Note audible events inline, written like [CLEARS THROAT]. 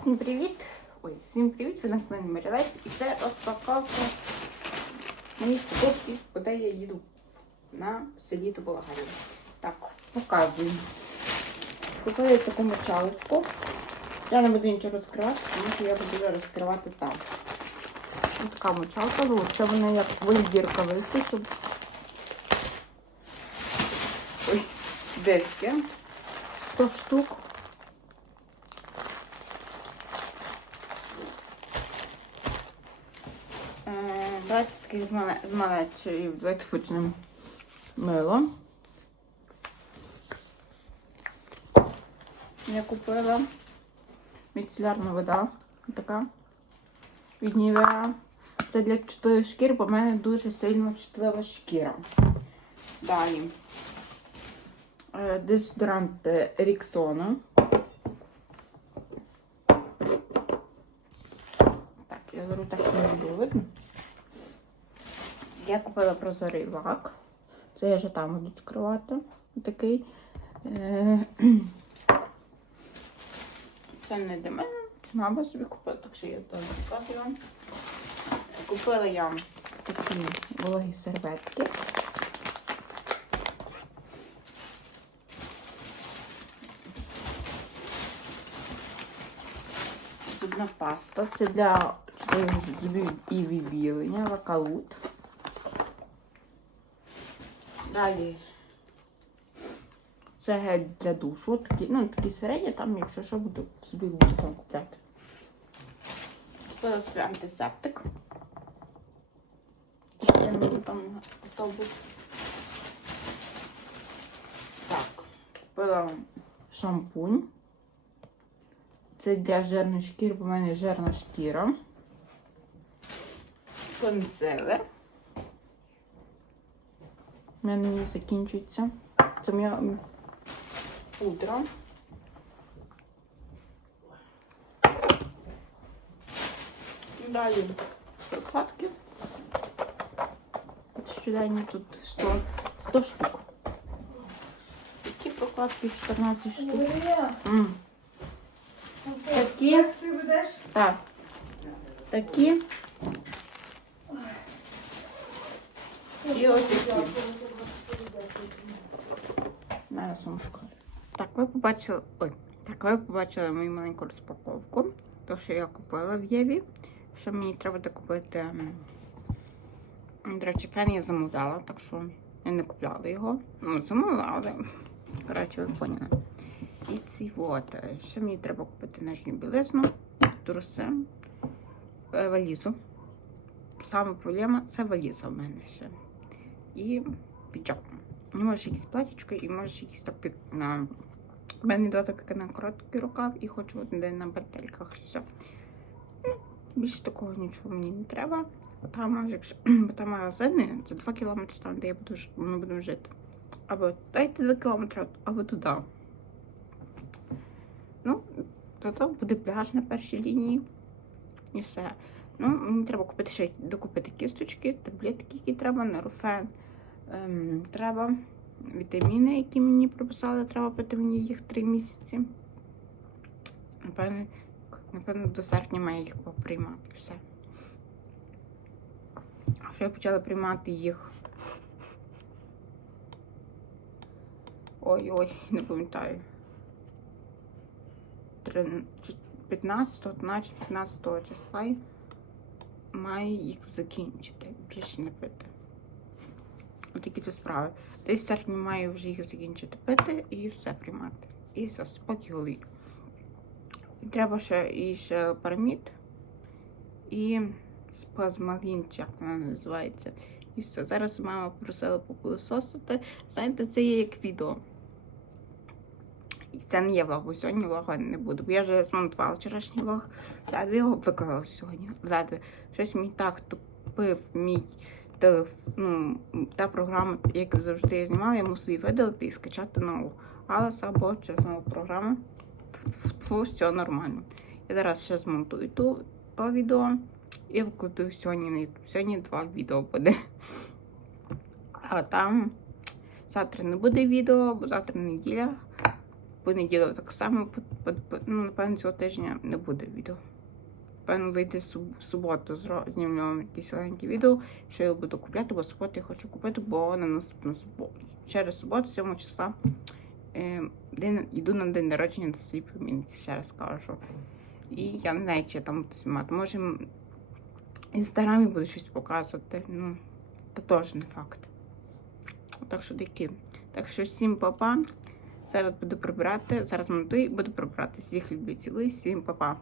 Всім привіт! Ой, всім привіт! Ви на каналі Марілес і це розпаковка моїх покупки, куди я їду на до Болгарії. Так, показую. Купила таку мочалочку. Я не буду нічого розкривати, тому що я буду розкривати там. Ось така мочалка, це вона як вибірка вийти, щоб. Ой, диски. 100 штук. Е, Таки з мале- з малечою давайте почнемо мило. Я купила міцелярна вода. Така від Nivea. Це для чутливих шкір, бо в мене дуже сильно чутлива шкіра. Далі. Е, Дезодорант Ріксона. Так, я зараз так не буду видно. Я купила прозорий лак. Це я вже там буду скривати. Такий. Е, Це не для мене. Це мама собі купила, так що я показую вам. Купила я такі вологі серветки. Зубна паста. Це для чотирьох зубів і відбілення, лакалут. Далі це гель для душу. Такі, ну, такі середні, там, якщо що, буду собі будь-якому купляти. Собі антисептик. Я мені там автобус. Так, купила шампунь. Це для жирної шкіри, бо в мене жирна шкіра. Концелер. У мене не закінчується. Це моя пудра. Далі прокладки. Щоденно тут 100, 100 штук. Такі прокладки 14 штук. М. Такі. Так. Такі. І ось. Зараз вам покажу. Так, ви побачили. Ой, так, ви побачили мою маленьку розпаковку. То, що я купила в Єві. Що мені треба докупити. До речі, фен я замовляла, так що я не купляла його. Ну, замовила, але коротше, ви поняли. І ці от. е, Ще мені треба купити нижню білизну, труси, е, валізу. Саме проблема це валіза в мене ще. І піджак. І може якісь платічко, і може якісь топік на. У мене два топіки на короткий рукав і хочу один на бретельках. Все. Ну, Більше такого нічого мені не треба. Там, якщо [CLEARS THROAT] там магазини, це 2 кілометри там, де я буду, ми будемо жити. Або дайте 2 кілометри, або туди. Ну, то буде пляж на першій лінії. І все. Ну, мені треба купити ще докупити кісточки, таблетки, які треба, нерофен. Ем, треба вітаміни, які мені прописали, треба пити мені їх 3 місяці. Напевно, напевно, до серпня маю їх поприймати. Все. Що я почала приймати їх. Ой-ой, не пам'ятаю. 15, наче 15 числа маю їх закінчити. Більше не пити. Ось такі це справи. Десь в серпні маю вже їх закінчити пити і все приймати. І все, спокій голові. І треба ще і ще парамід, і спазмалін, як вона називається. І все. Зараз мама просила попилисосити. Знаєте, це є як відео. І це не є влог, бо сьогодні влога не буде. Бо я вже змонтувала вчорашній влог. Ледве його виклала сьогодні. Ледве. Щось мені так тупив мій телефон. Ну, та програма, як завжди я знімала, я мусила її видалити і скачати нову. Але або через нову програму. Все нормально. Я зараз ще змонтую ту, то відео і викладу сьогодні на YouTube. Сьогодні два відео буде. А там завтра не буде відео, бо завтра неділя. Понеділок так само, ну, напевно, цього тижня не буде відео. Певно, вийде суб- суботу, знімлю якісь маленькі відео, що я буду купляти, бо суботу я хочу купити, бо на наступну суботу. Через суботу, 7 числа, е, йду на день народження до своєї племінниці, ще раз кажу. І я не знаю, чи я там буду знімати. Може, в інстаграмі буду щось показувати. Ну, це теж не факт. Так що такі. Так що всім папа. Зараз буду прибирати. Зараз монтую і буду прибирати. Всіх люблю цілую, всім папа.